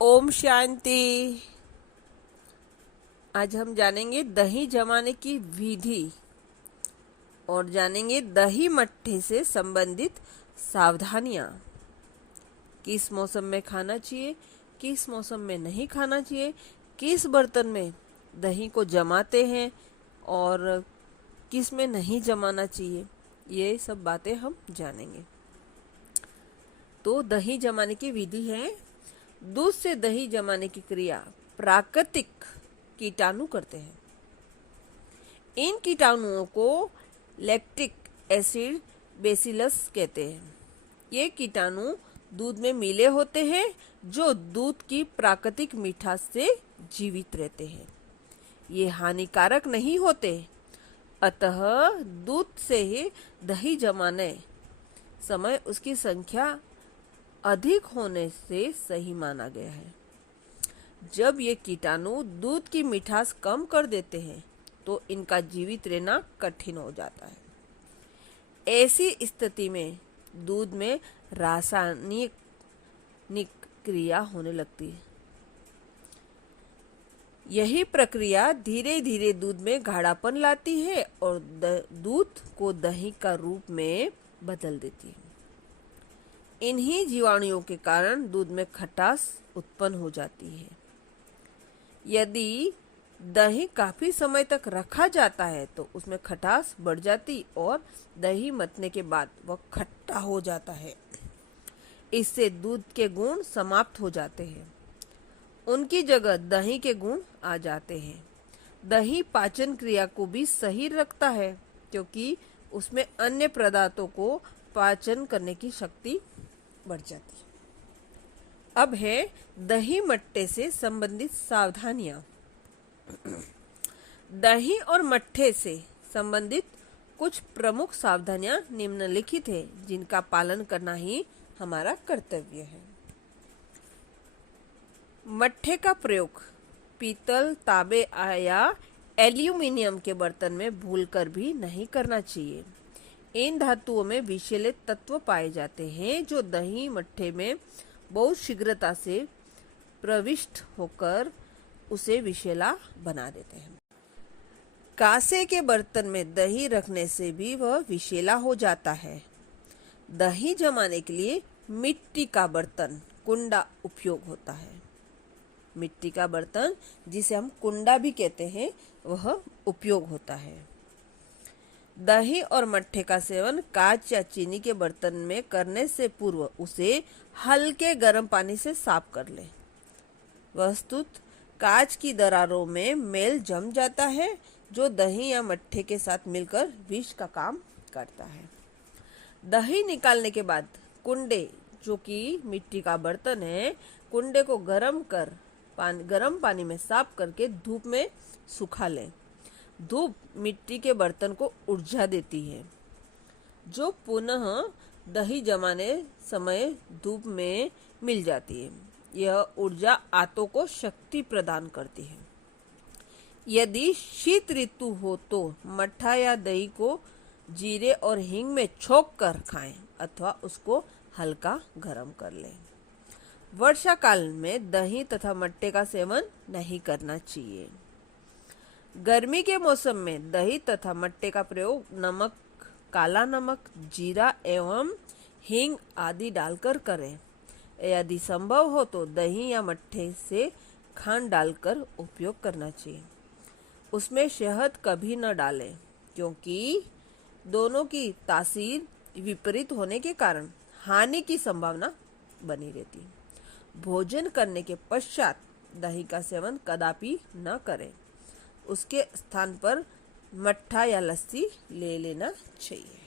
ओम शांति। आज हम जानेंगे दही जमाने की विधि और जानेंगे दही मट्ठे से संबंधित सावधानियां। किस मौसम में खाना चाहिए, किस मौसम में नहीं खाना चाहिए, किस बर्तन में दही को जमाते हैं और किस में नहीं जमाना चाहिए, ये सब बातें हम जानेंगे। तो दही जमाने की विधि है। दूध से दही जमाने की क्रिया प्राकृतिक कीटाणु करते हैं। इन कीटाणुओं को लैक्टिक एसिड बेसिलस कहते हैं। ये कीटाणु दूध में मिले होते हैं जो दूध की प्राकृतिक मिठास से जीवित रहते हैं। ये हानिकारक नहीं होते, अतः दूध से ही दही जमाने समय उसकी संख्या अधिक होने से सही माना गया है। जब ये कीटाणु दूध की मिठास कम कर देते हैं तो इनका जीवित रहना कठिन हो जाता है। ऐसी स्थिति में दूध में रासायनिक क्रिया होने लगती है। यही प्रक्रिया धीरे धीरे दूध में गाढ़ापन लाती है और दूध को दही का रूप में बदल देती है। इन्हीं जीवाणुओं के कारण दूध में खटास उत्पन्न हो जाती है। यदि दही काफी समय तक रखा जाता है तो उसमें खटास बढ़ जाती और दही मथने के बाद वह खट्टा हो जाता है। इससे दूध के गुण समाप्त हो जाते हैं, उनकी जगह दही के गुण आ जाते हैं। दही पाचन क्रिया को भी सही रखता है क्योंकि उसमें अन्य पदार्थों को पाचन करने की शक्ति बढ़ जाती है। अब है दही मट्ठे से संबंधित सावधानियां। दही और मट्ठे से संबंधित कुछ प्रमुख सावधानियां निम्नलिखित है, जिनका पालन करना ही हमारा कर्तव्य है। मट्ठे का प्रयोग पीतल, तांबे या एल्यूमिनियम के बर्तन में भूलकर भी नहीं करना चाहिए। इन धातुओं में विषैले तत्व पाए जाते हैं जो दही मट्ठे में बहुत शीघ्रता से प्रविष्ट होकर उसे विषैला बना देते हैं। कांसे के बर्तन में दही रखने से भी वह विषैला हो जाता है। दही जमाने के लिए मिट्टी का बर्तन कुंडा उपयोग होता है। मिट्टी का बर्तन, जिसे हम कुंडा भी कहते हैं, वह उपयोग होता है। दही और मट्ठे का सेवन कांच या चीनी के बर्तन में करने से पूर्व उसे हल्के गर्म पानी से साफ कर लें। वस्तुत कांच की दरारों में मेल जम जाता है जो दही या मट्ठे के साथ मिलकर विष का काम करता है। दही निकालने के बाद कुंडे, जो कि मिट्टी का बर्तन है, कुंडे को गर्म पानी में साफ करके धूप में सुखा लें। धूप मिट्टी के बर्तन को ऊर्जा देती है, जो पुनः दही जमाने समय धूप में मिल जाती है। यह ऊर्जा आंतों को शक्ति प्रदान करती है। यदि शीत ऋतु हो तो मट्ठा या दही को जीरे और हींग में छोंक कर खाएं अथवा उसको हल्का गर्म कर लें। वर्षा काल में दही तथा मट्ठे का सेवन नहीं करना चाहिए। गर्मी के मौसम में दही तथा मट्ठे का प्रयोग नमक, काला नमक, जीरा एवं हींग आदि डालकर करें। यदि संभव हो तो दही या मट्ठे से खांड डालकर उपयोग करना चाहिए। उसमें शहद कभी न डालें क्योंकि दोनों की तासीर विपरीत होने के कारण हानि की संभावना बनी रहती है। भोजन करने के पश्चात दही का सेवन कदापि न करें। उसके स्थान पर मट्ठा या लस्सी ले लेना चाहिए।